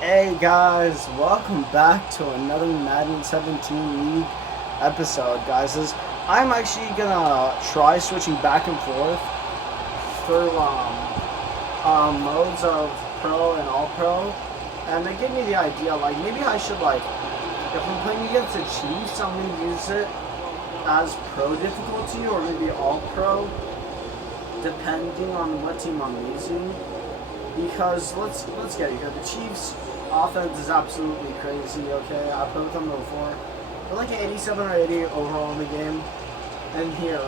Hey guys, welcome back to another Madden 17 League episode, guys. I'm actually gonna try switching back and forth through modes of Pro and All Pro, and they gave me the idea like maybe I should if I'm playing against the Chiefs, I'm gonna use it as Pro difficulty or maybe All Pro, depending on what team I'm using. Because let's get it here. The Chiefs' offense is absolutely crazy. Okay, I played with them before. They're like an 87 or 80 overall in the game. And here,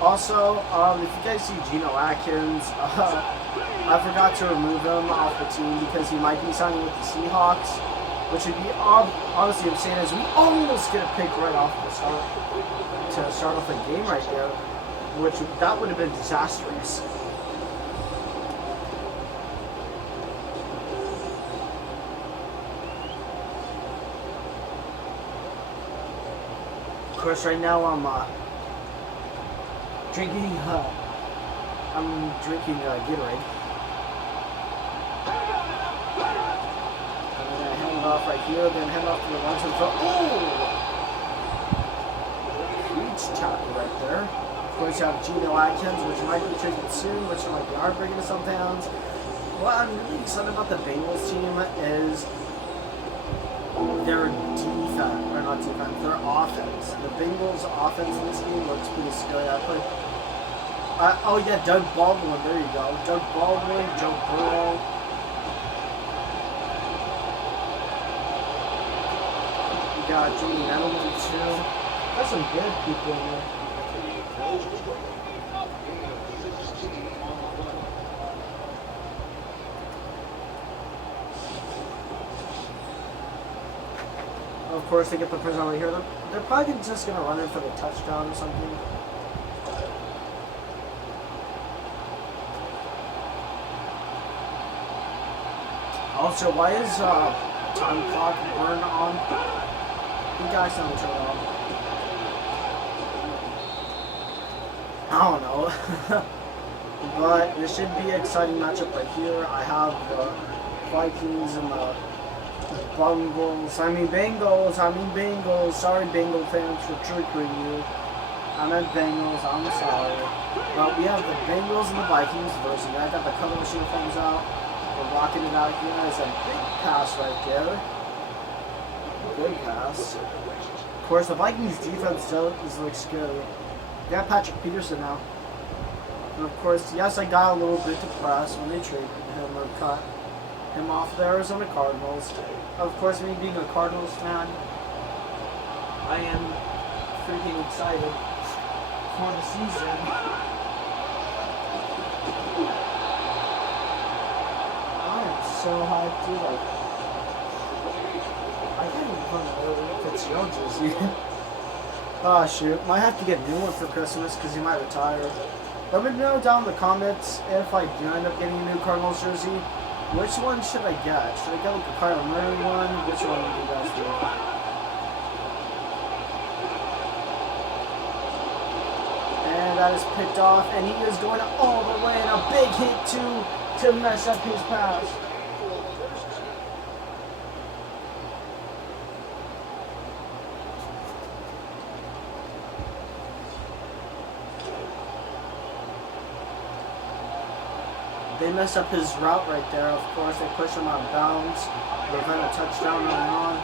also, if you guys see Geno Atkins, I forgot to remove him off the team because he might be signing with the Seahawks, which would be honestly insane. As we almost get a pick right off the start to start off the game right there, that would have been disastrous. Of course, right now I'm drinking Gatorade. I'm gonna hand it off right here, then hand off to the ones in front. Oh! Huge tackle right there. Of course, you have Geno Atkins, which might be triggered soon, which might be heartbreaking to some fans. What I'm really excited about the Bengals team is their defense, or not defense, their offense. The Bengals' offense in this game looks pretty scary. Oh yeah, Doug Baldwin, there you go. Doug Baldwin, Joe Burrow. We got Jimmy Nettleman too. Got some good people in there. Of course, they get the first down right here. They're probably just going to run in for the touchdown or something. Also, why is time clock burn on? You guys don't turn it on. I don't know. But this should be an exciting matchup right here. I have the Vikings and the Bengals. Sorry, Bengal fans, for tricking you. I meant Bengals. I'm sorry. But we have the Bengals and the Vikings versus. I got the color machine phones out. We're rocking it out here. There's a big pass right there. Good pass. Of course, the Vikings defense still is like scary. They got Patrick Peterson now. And of course, yes, I got a little bit depressed when they traded him or cut him off the Arizona Cardinals. Of course, me being a Cardinals fan, I am freaking excited for the season. I am so hyped, dude. I can't even find a Fitzgerald jersey. Oh shoot, might have to get a new one for Christmas because he might retire. Let me know down in the comments if I do end up getting a new Cardinals jersey. Which one should I get? Should I get like a Kyler Murray one? Which one do you guys do? And that is picked off, and he is going all the way, and a big hit to mess up his pass. They mess up his route right there. Of course, they push him out of bounds. Prevent a touchdown early on.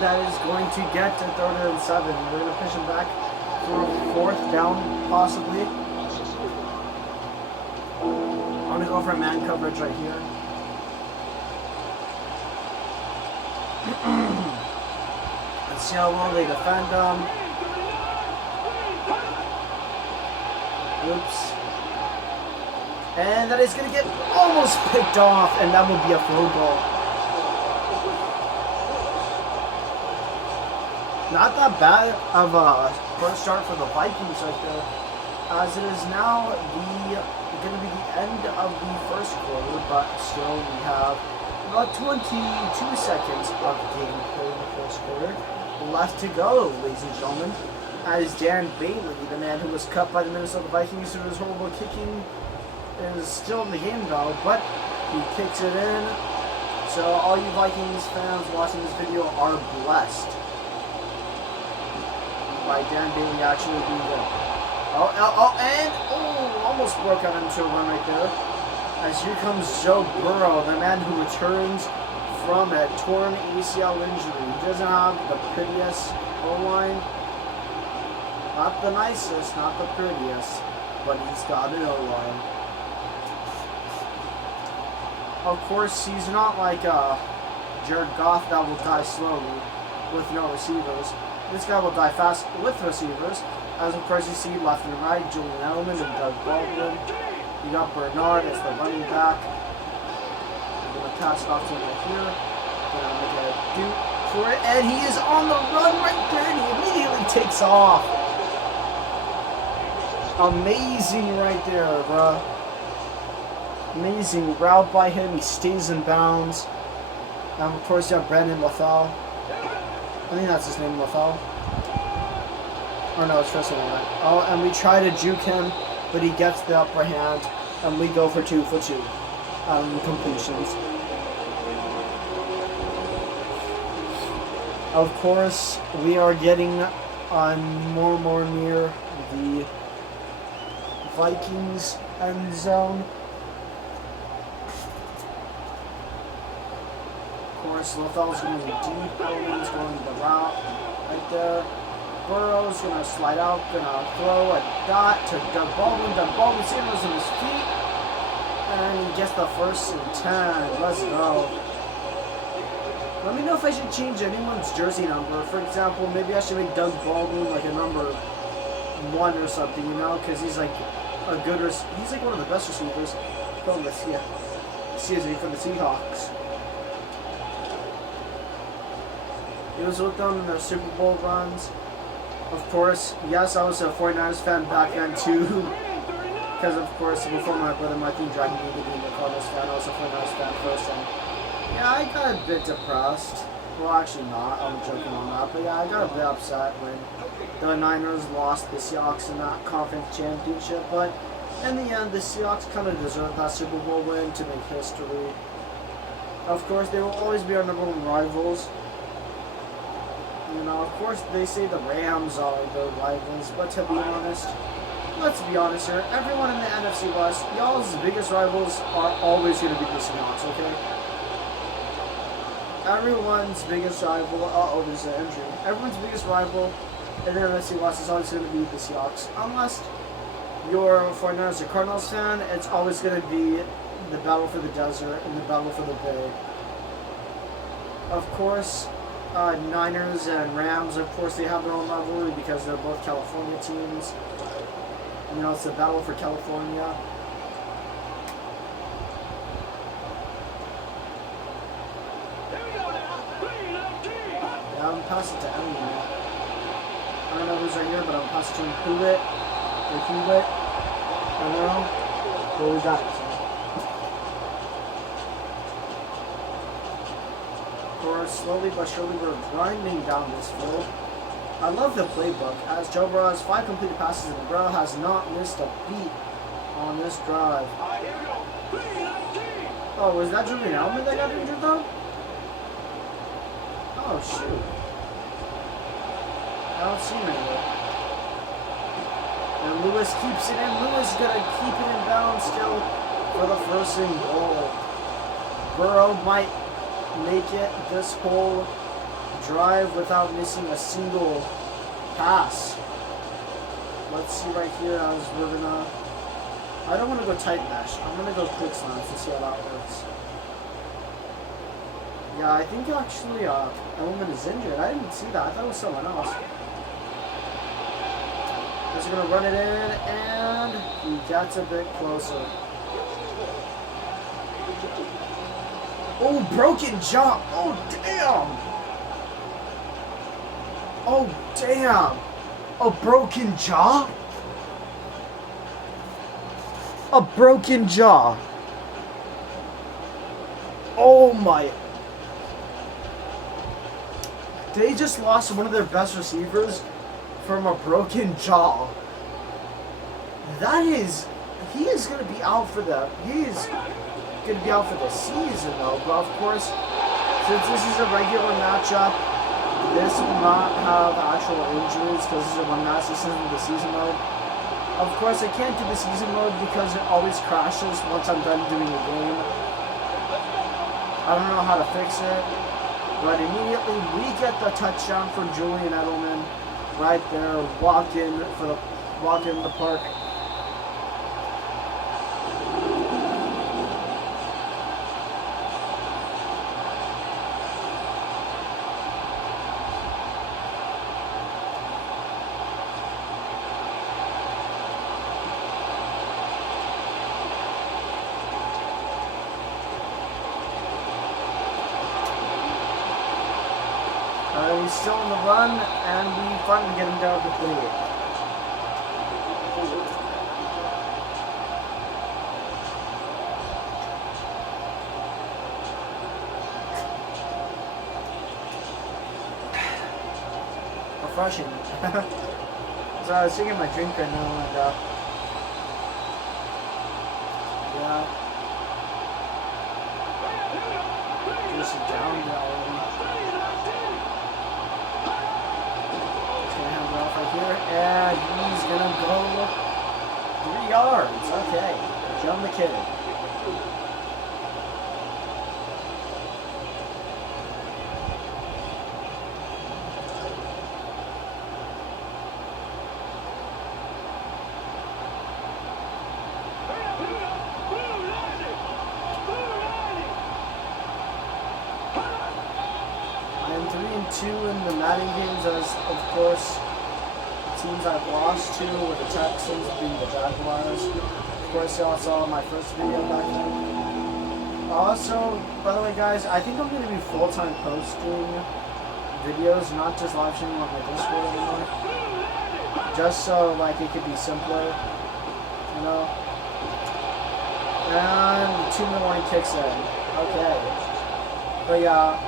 That is going to get to 3rd and 7. We're going to push him back for 4th down, possibly. I'm going to go for man coverage right here. Let's see how well they defend him. Oops. And that is going to get almost picked off, and that will be a field goal. Not that bad of a first start for the Vikings right there, as it is now going to be the end of the first quarter, but still we have about 22 seconds of gameplay in the first quarter left to go, ladies and gentlemen, as Dan Bailey, the man who was cut by the Minnesota Vikings through his horrible kicking, is still in the game though, but he kicks it in. So all you Vikings fans watching this video are blessed by Dan Bailey actually being good. Almost broke out into a run right there. As here comes Joe Burrow, the man who returns from a torn ACL injury. He doesn't have the prettiest O-line. Not the nicest, not the prettiest, but he's got an O-line. Of course, he's not like Jared Goff that will die slowly with no receivers. This guy will die fast with receivers. As of course you see left and right, Julian Edelman and Doug Baldwin. You got Bernard as the running back. I'm going to pass it off to him right here. Gonna make a do for it, and he is on the run right there, and he immediately takes off. Amazing right there, bruh. Amazing route by him. He stays in bounds. Of course you have Brandon LaFell. I think that's his name, LaFell. Or no, it's first name. Oh, and we try to juke him, but he gets the upper hand, and we go for 2 for 2 completions. Of course, we are getting more and more near the Vikings end zone. Of course, LaFell's going deep, Edelman's going the route right there. Burrow's going to slide out, going to throw a dot to Doug Baldwin. Doug Baldwin sandals on his feet, and he gets the first and 10. Let's go. Let me know if I should change anyone's jersey number. For example, maybe I should make Doug Baldwin like a number 1 or something, you know, because he's like a good, he's like one of the best receivers from the Seahawks. He was with them in their Super Bowl runs. Of course, yes, I was a 49ers fan back then too. Because of course, before my brother Martin dragged me to being a Cardinals fan, I was a 49ers fan first. And yeah, I got a bit depressed. Well, actually not. I'm joking on that. But yeah, I got a bit upset when the Niners lost the Seahawks in that conference championship. But in the end, the Seahawks kind of deserved that Super Bowl win to make history. Of course, they will always be our number 1 rivals. You know, of course, they say the Rams are their rivals, but to be honest, let's be honest here, everyone in the NFC West, y'all's biggest rivals are always going to be the Seahawks, okay? Everyone's biggest rival, there's an injury. Everyone's biggest rival in the NFC West is always going to be the Seahawks. Unless you're a 49ers or Cardinals fan, it's always going to be the battle for the desert and the battle for the Bay. Of course, Niners and Rams, of course, they have their own rivalry because they're both California teams. You know, it's a battle for California. Yeah, I'm passing to Ellie now. I don't know who's right here, but I'm passing to Hewlett. Or Hewlett. I don't know. But we got it. Slowly but surely we're grinding down this field. I love the playbook as Joe Burrow has 5 completed passes and Burrow has not missed a beat on this drive. Oh, was that Julian Edelman that got injured though? Oh shoot. I don't see him anywhere. And Lewis keeps it in. Lewis is gonna keep it in bounds still for the first and goal. Burrow might make it this whole drive without missing a single pass. Let's see right here as we're gonna, I don't want to go tight mesh, I'm gonna go quick slants to see how that works. Yeah, I think actually Edelman is injured. I didn't see that. I thought it was someone else. He's gonna run it in and he gets a bit closer. Oh, broken jaw. Oh, damn. Oh, damn. A broken jaw? A broken jaw. Oh, my. They just lost one of their best receivers from a broken jaw. That is... He is going to be out for the... He is going to be out for the season, though. But, of course, since this is a regular matchup, this will not have actual injuries because this is a one-match. This isn't the season mode. Of course, I can't do the season mode because it always crashes once I'm done doing the game. I don't know how to fix it. But immediately, we get the touchdown from Julian Edelman. Right there, walk in the park. He's still on the run, and we finally get him down to 38. Refreshing. So I was drinking my drink right now, and yeah. Just down already. Here, and he's gonna go 3 yards. Okay, John McKinnon. I am 3-2 in the Madden games, as of course. Teams I've lost to with the Texans being the Jaguars. Of course, y'all saw my first video back then. Also, by the way, guys, I think I'm going to be full-time posting videos, not just live streaming on my Discord anymore. Just so, like, it could be simpler, you know? And 2 in the morning kicks in. Okay. But yeah.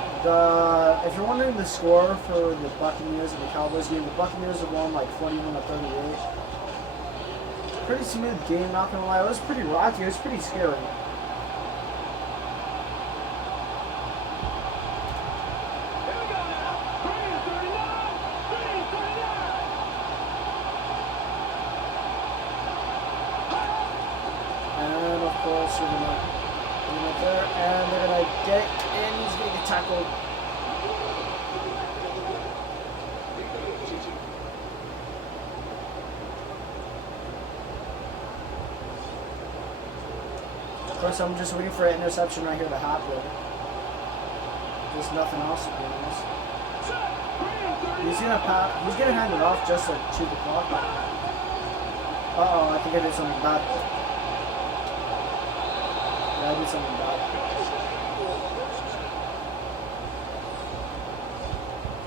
If you're wondering the score for the Buccaneers and the Cowboys game, the Buccaneers have won like 41-38. Pretty smooth game, not gonna lie. It was pretty rocky. It was pretty scary. And of course, we're gonna there, and they're gonna get in. He's gonna get tackled. Of course, I'm just waiting for an interception right here to happen. There's nothing else to be honest. He's gonna hand it off just to cheat the clock. Uh-oh, I think I did something bad. Yeah, I did something bad.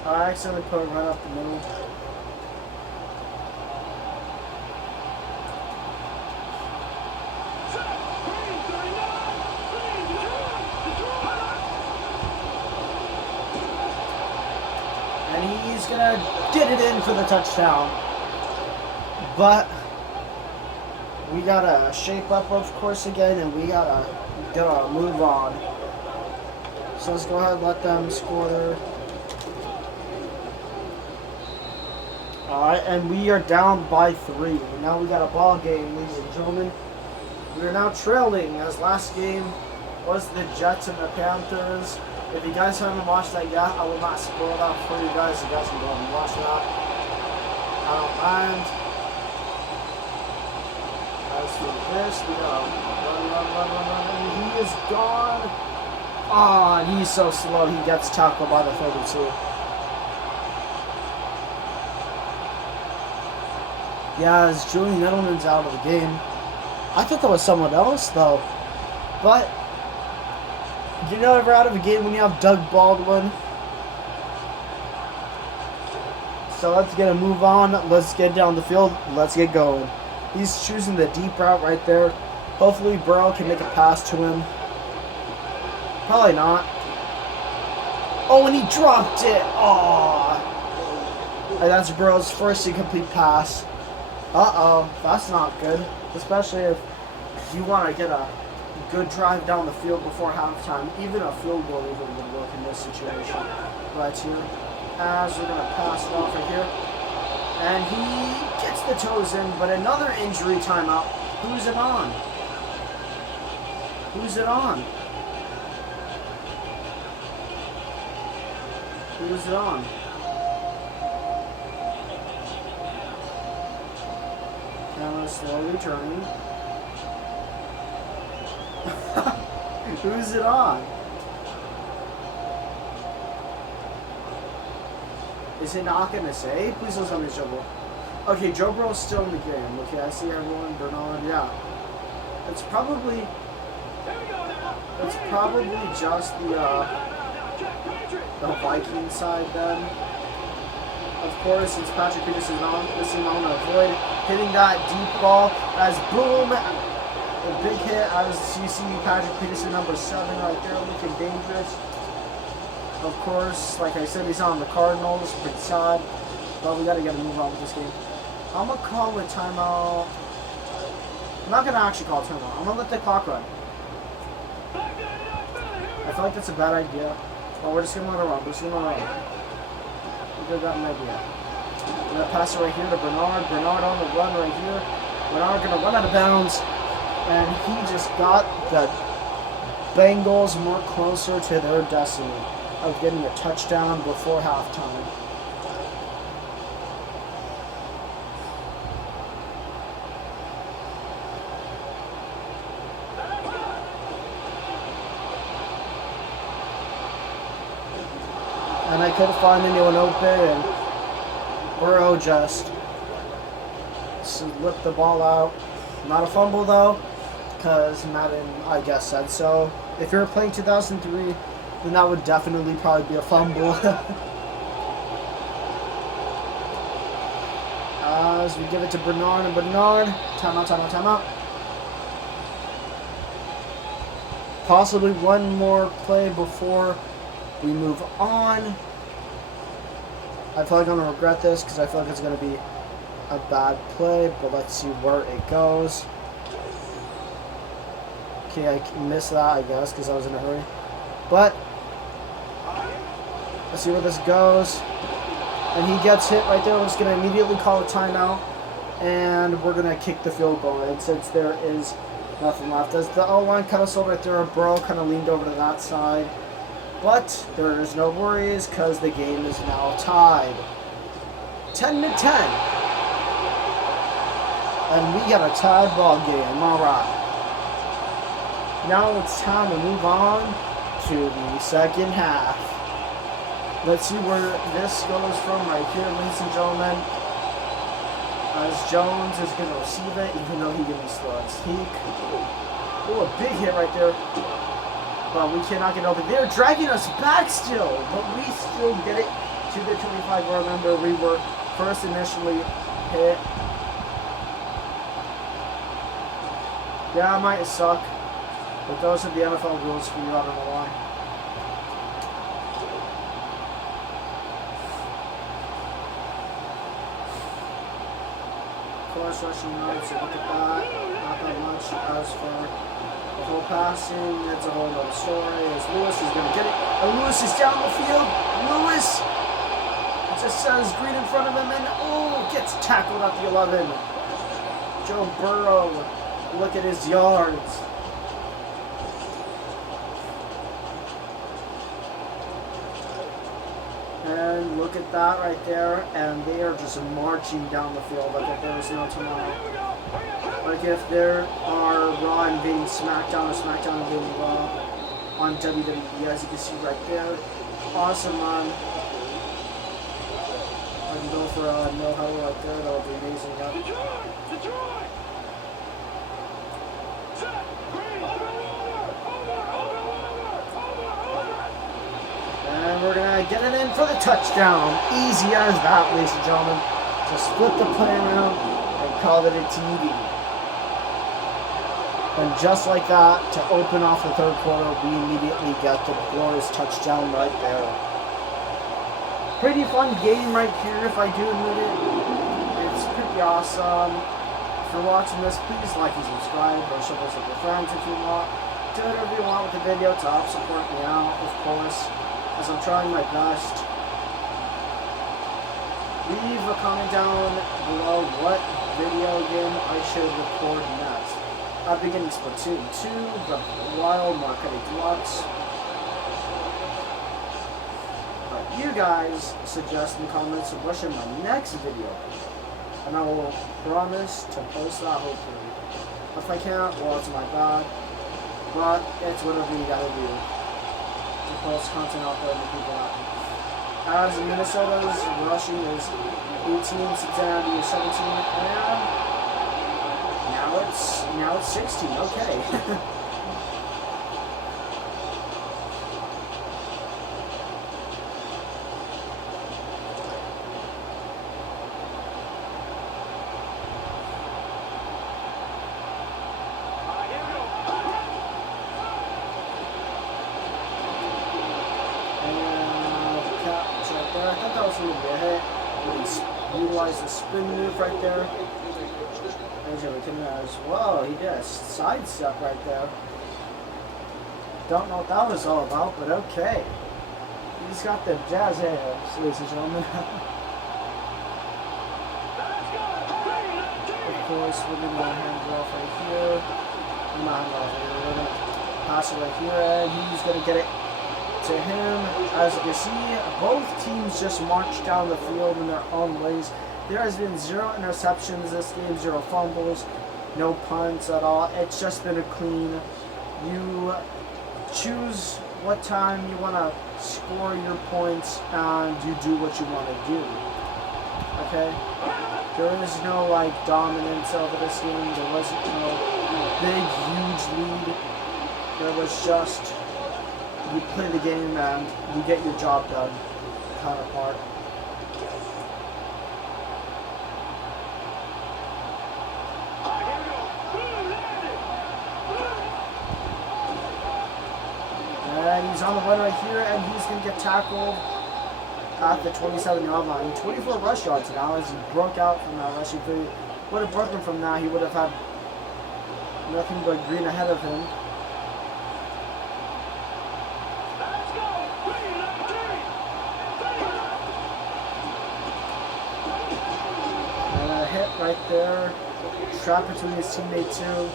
I accidentally put it right up the middle. And he's gonna get it in for the touchdown. But we gotta shape up, of course, again, and we gotta move on. So let's go ahead and let them score there. Alright, and we are down by 3. Now we got a ball game, ladies and gentlemen. We are now trailing, as last game was the Jets and the Panthers. If you guys haven't watched that yet, I will not spoil that for you guys. You guys can go and watch that. I don't mind. As for this, we gotta run. He is gone. Ah, and he's so slow. He gets tackled by the 32. Yeah, as Julian Edelman's out of the game. I thought that was someone else, though. But, You're never out of a game when you have Doug Baldwin. So let's get a move on. Let's get down the field. Let's get going. He's choosing the deep route right there. Hopefully Burrow can make a pass to him. Probably not. Oh, and he dropped it. Oh. And that's Burrow's first incomplete pass. Uh-oh. That's not good. Especially if you want to get a good drive down the field before halftime. Even a field goal even would work in this situation. Right here. As we're going to pass it off right here. And he gets the toes in, but another injury timeout. Who's it on? Who's it on? Who's it on? Camera slowly turning. Who's it on? Is it not going to say? Please don't tell me it's Joe Burrow. Okay, Joe Burrow's still in the game. Okay, I see everyone. Bernard, yeah. It's probably just the Vikings side then. Of course, since Patrick Peterson on, this is on to avoid hitting that deep ball as boom, a big hit as you see Patrick Peterson number 7 right there looking dangerous. Of course, like I said, he's on the Cardinals, pretty sad, but we gotta get a move on with this game. I'm gonna call a timeout. I'm not gonna actually call a timeout. I'm gonna let the clock run. I feel like that's a bad idea. But we're just gonna let it run. We're just gonna let it run. We got an idea. I'm gonna pass it right here to Bernard. Bernard on the run right here. Bernard gonna run out of bounds. And he just got the Bengals more closer to their destiny of getting a touchdown before halftime. And I couldn't find anyone open, and Burrow just slipped the ball out. Not a fumble though, because Madden, I guess, said so. If you were playing 2003, then that would definitely probably be a fumble. As we give it to Bernard, and Bernard, timeout, timeout, timeout. Possibly one more play before we move on. I feel like I'm going to regret this because I feel like it's going to be a bad play, but let's see where it goes. Okay, I missed that, I guess, because I was in a hurry. But let's see where this goes. And he gets hit right there. We're just going to immediately call a timeout. And we're going to kick the field goal. And since there is nothing left, as the O-line kind of sold right there, Burrow kind of leaned over to that side. But there is no worries because the game is now tied. 10-10. And we got a tied ball game. All right. Now it's time to move on to the second half. Let's see where this goes from right here, ladies and gentlemen. As Jones is going to receive it, even though he can still have sneak. Oh, a big hit right there. But we cannot get over. They're dragging us back still, but we still get it to the 25. Remember, we were first initially hit. Yeah, it might suck, but those are the NFL rules for you, I don't know why. Force rushing yards, so look at that. Not that much. As for the whole passing, it's a whole other story. As Lewis is going to get it. And Lewis is down the field. Lewis! It just says green in front of him, and oh, gets tackled at the 11. Joe Burrow. Look at his yards. And look at that right there. And they are just marching down the field like if there was no tomorrow. Like if there are Raw invading SmackDown or SmackDown invading Raw on WWE, as you can see right there. Awesome run. I can go for a no-huddle right there. That would be amazing. Yeah. gonna get it in for the touchdown. Easy as that, ladies and gentlemen. Just flip the play around and call it a TD. And just like that, to open off the third quarter, we immediately get the glorious touchdown right there. Pretty fun game right here, if I do admit it. It's pretty awesome. If you're watching this, please like and subscribe, or share this with your friends if you want. Do whatever you want with the video to help support me out, of course, as I'm trying my best. Leave a comment down below what video game I should record next. I've been getting Splatoon 2, the Wild Marketing Deluxe. But you guys suggest in the comments what should my next video be. And I will promise to post that hopefully. If I can't, well, it's my bad. But it's whatever you gotta do to post content out there and make people happy. As Minnesota's rushing is 18, Cincinnati is 17, and now it's 16. Okay. I thought that was going to be a hit. He utilized the spin move right there. As well. He did a sidestep right there. Don't know what that was all about, but okay. He's got the jazz hands, ladies and gentlemen. Of course, we're going to hand it off right here. Not hand off here. We're going to pass it right here, and he's going to get it to him. As you can see, both teams just marched down the field in their own ways. There has been 0 interceptions this game, 0 fumbles, no punts at all. It's just been a clean. You choose what time you want to score your points, and you do what you want to do. Okay? There is no like dominance over this game. There wasn't no big, huge lead. There was just you play the game and you get your job done kind of part. And he's on the run right here, and he's going to get tackled at the 27-yard line. 24 rush yards now as he broke out from that rush. If he would have broken from that, he would have had nothing but green ahead of him. And a hit right there. Trap between his teammate too.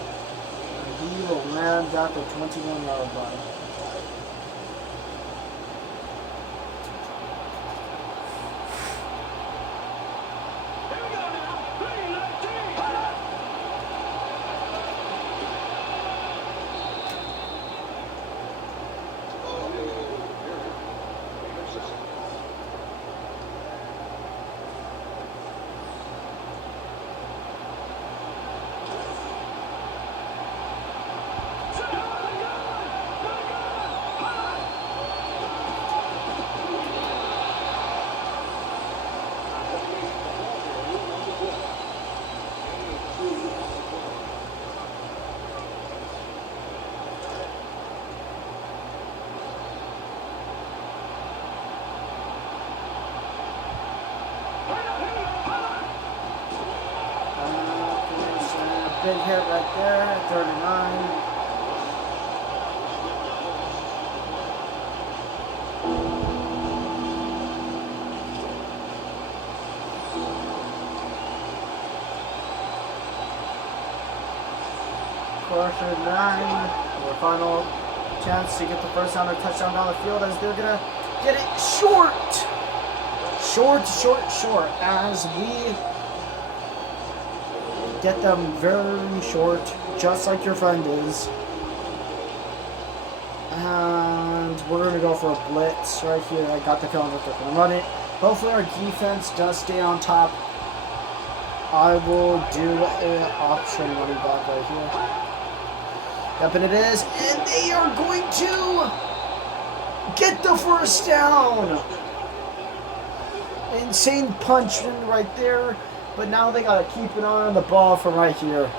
And he will land at the 21-yard line. Big hit right there, 39. Quarter 9. Our final chance to get the first down or touchdown down the field as they're gonna get it short. Short. As we get them very short, just like your friend is. And we're going to go for a blitz right here. I got the feeling that they're going to run it. Hopefully our defense does stay on top. I will do an option running back right here. Yep, and it is. And they are going to Get the first down. Insane punch right there. But now they got to keep an eye on the ball from right here.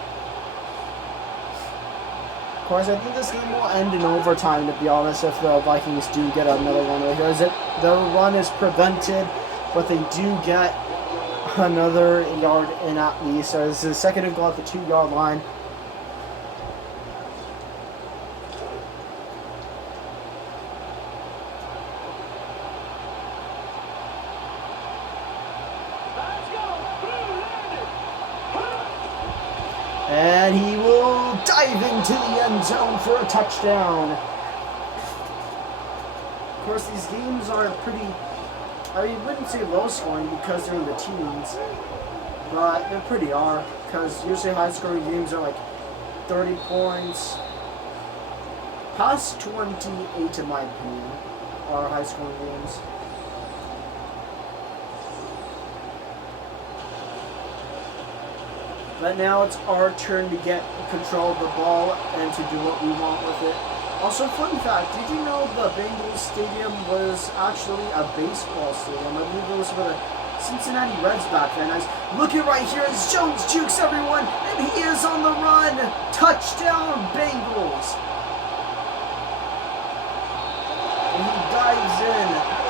Of course, I think this game will end in overtime, to be honest, if the Vikings do get another one right here. The run is prevented, but they do get another yard in at least. So this is second and goal at the 2-yard line. And he will dive into the end zone for a touchdown. Of course, these games are pretty, I wouldn't say low scoring because they're in the teens, but they pretty are, because usually high scoring games are like 30 points. Past 28, in my opinion, are high scoring games. But now it's our turn to get control of the ball and to do what we want with it. Also, fun fact, did you know the Bengals stadium was actually a baseball stadium? I believe it was for the Cincinnati Reds back then. Look at right here as Jones jukes everyone, and he is on the run. Touchdown, Bengals. And he dives in.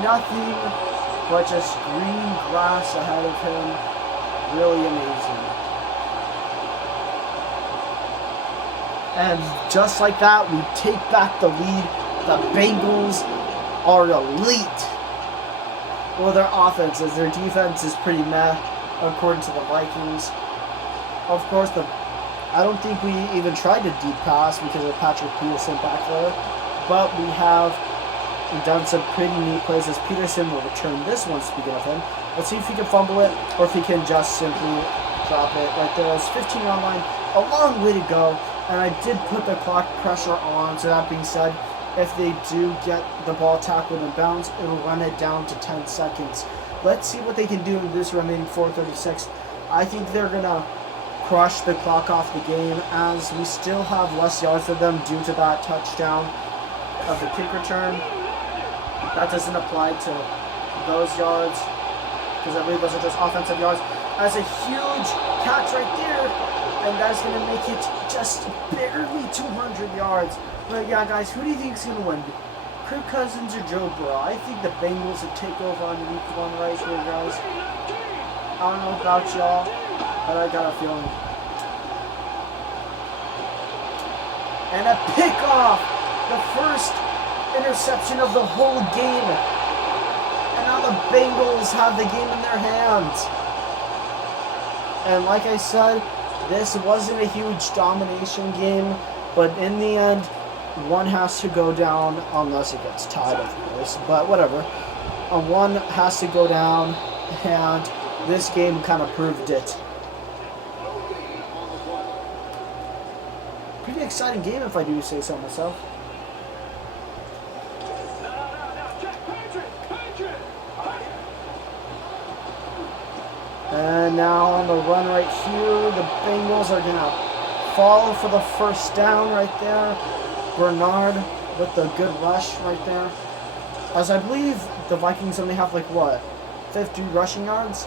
Nothing but just green grass ahead of him. Really amazing. And just like that, we take back the lead. The Bengals are elite. Well, their offense is. Their defense is pretty meh, according to the Vikings. Of course, I don't think we even tried to deep pass because of Patrick Peterson back there. But we have done some pretty neat plays as Peterson will return this one, speaking of him. Let's see if he can fumble it or if he can just simply drop it right there. It's 15-yard line, a long way to go, and I did put the clock pressure on. So that being said, if they do get the ball tackled in bounds, it'll run it down to 10 seconds. Let's see what they can do in this remaining 4:36. I think they're going to crush the clock off the game as we still have less yards for them due to that touchdown of the kick return. That doesn't apply to those yards because I believe those are just offensive yards. That's a huge catch right there, and that's going to make it just barely 200 yards. But yeah, guys, who do you think is going to win? Kirk Cousins or Joe Burrow? I think the Bengals would take over on week 1 right here, guys. I don't know about y'all, but I got a feeling. And a pickoff! The first interception of the whole game. And now the Bengals have the game in their hands. And like I said, this wasn't a huge domination game, but in the end, one has to go down unless it gets tied, of course. But whatever. One has to go down, and this game kind of proved it. Pretty exciting game if I do say so myself. And now on the run right here, the Bengals are going to fall for the first down right there. Bernard with the good rush right there. As I believe the Vikings only have 50 rushing yards?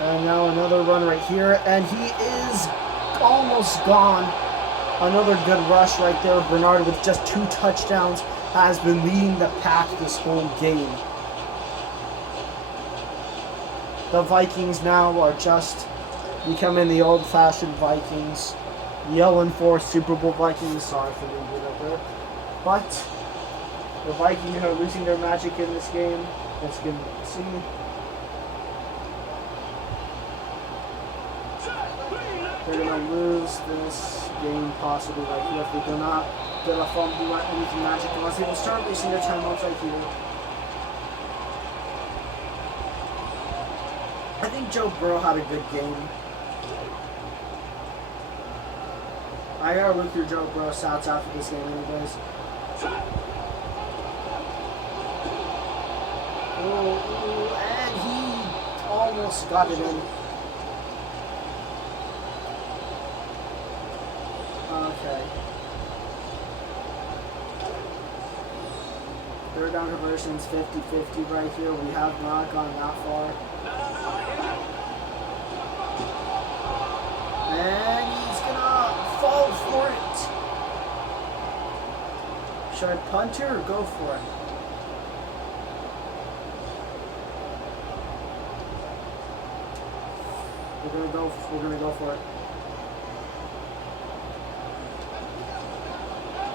And now another run right here, and he is almost gone. Another good rush right there. Bernard with just 2 touchdowns has been leading the pack this whole game. The Vikings now are just becoming the old-fashioned Vikings. The 0-4 Super Bowl Vikings. Sorry for being good up there. But the Vikings are losing their magic in this game. Let's give them a see. They're going to lose this game possibly right here if they do not get a fumble or anything magic, unless they will start wasting their timeouts right here. I think Joe Burrow had a good game. I gotta look through Joe Burrow stats after this game anyways. And he almost got it in. Okay. Third down conversions 50-50 right here. We have not gone that far. And he's gonna fall for it. Should I punt here or go for it? We're gonna go for it.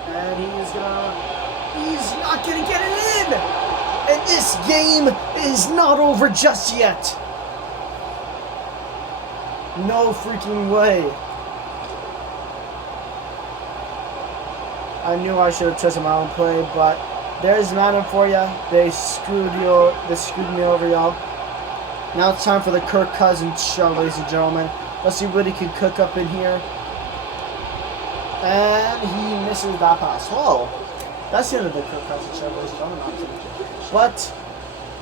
And he's not gonna get it in! And this game is not over just yet! No freaking way. I knew I should have chosen my own play, but there's Madden for you. They screwed me over, y'all. Now it's time for the Kirk Cousins show, ladies and gentlemen. Let's see what he can cook up in here. And he misses that pass. Whoa. That's the end of the Kirk Cousins show, ladies and gentlemen. But,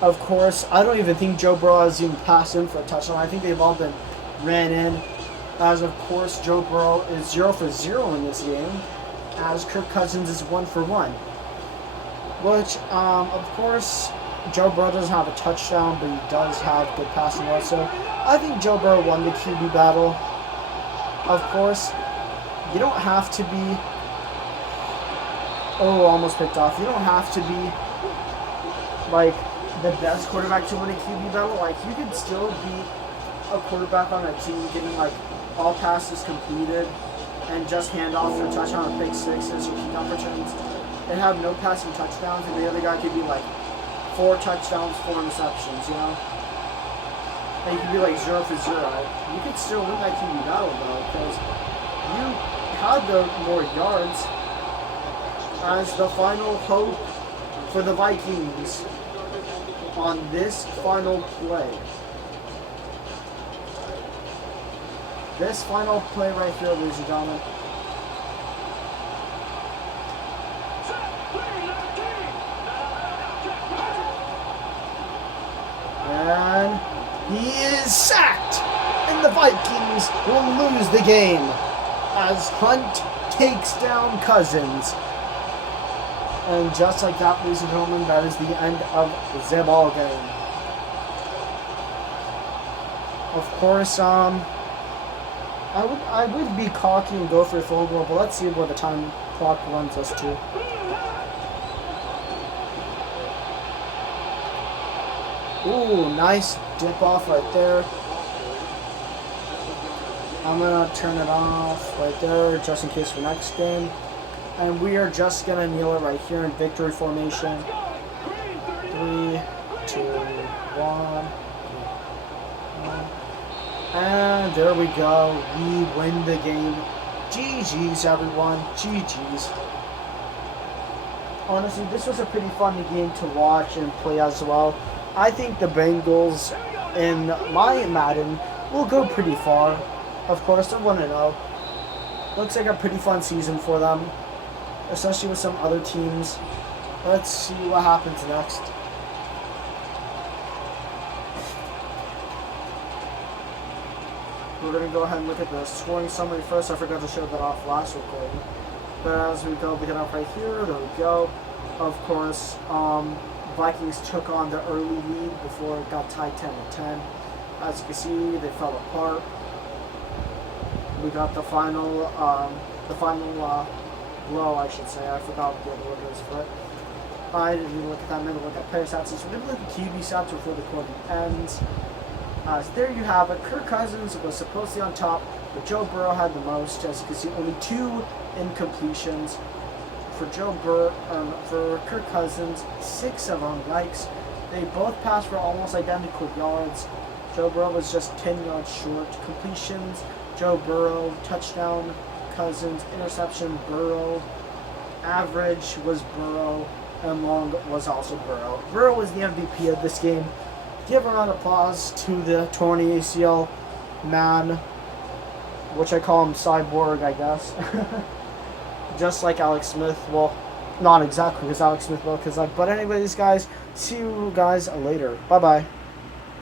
of course, I don't even think Joe Burrow has even passed him for a touchdown. I think they've all been ran in. As, of course, Joe Burrow is 0 for 0 in this game. As Kirk Cousins is 1 for 1. Which, of course, Joe Burrow doesn't have a touchdown, but he does have good passing yards. So I think Joe Burrow won the QB battle. Of course, you don't have to be... Oh, almost picked off. You don't have to be, like, the best quarterback to win a QB battle. Like, you could still be a quarterback on a team getting, like, all passes completed and just hand off for touchdown or pick sixes or kickoff returns and have no passing touchdowns, and the other guy could be, like, 4 touchdowns, 4 interceptions, you know? And you could be like 0 for 0. You could still win that QB battle, though, because you had the more yards as the final hope for the Vikings on this final play. This final play right here, ladies and gentlemen. And he is sacked, and the Vikings will lose the game as Hunt takes down Cousins. And just like that, ladies and gentlemen, that is the end of the ball game. Of course, I would be cocky and go for a field goal, but let's see where the time clock runs us to. Ooh, nice dip off right there. I'm going to turn it off right there just in case for next game. And we are just going to kneel it right here in victory formation. 3, 2, 1. And there we go. We win the game. GG's, everyone. GG's. Honestly, this was a pretty fun game to watch and play as well. I think the Bengals in my Madden will go pretty far. Of course, they're 1-0. Looks like a pretty fun season for them, especially with some other teams. Let's see what happens next. We're going to go ahead and look at the scoring summary first. I forgot to show that off last recording. But as we go, we get up right here. There we go. Of course, Vikings took on the early lead before it got tied 10-10. As you can see, they fell apart. We got the final blow, I should say. I forgot what the other word was for it. I didn't even look at that. I'm going to look at player stats. So we're going to look at QB stats before the quarter ends. So there you have it. Kirk Cousins was supposedly on top, but Joe Burrow had the most. As you can see, only 2 incompletions. For Kirk Cousins, 6 of them. Yikes. They both passed for almost identical yards. Joe Burrow was just 10 yards short. Completions, Joe Burrow. Touchdown, Cousins. Interception, Burrow. Average was Burrow. And long was also Burrow. Burrow was the MVP of this game. Give a round of applause to the torn ACL man, which I call him Cyborg, I guess. Just like Alex Smith. Well, not exactly because Alex Smith will. But anyways, guys, see you guys later. Bye-bye.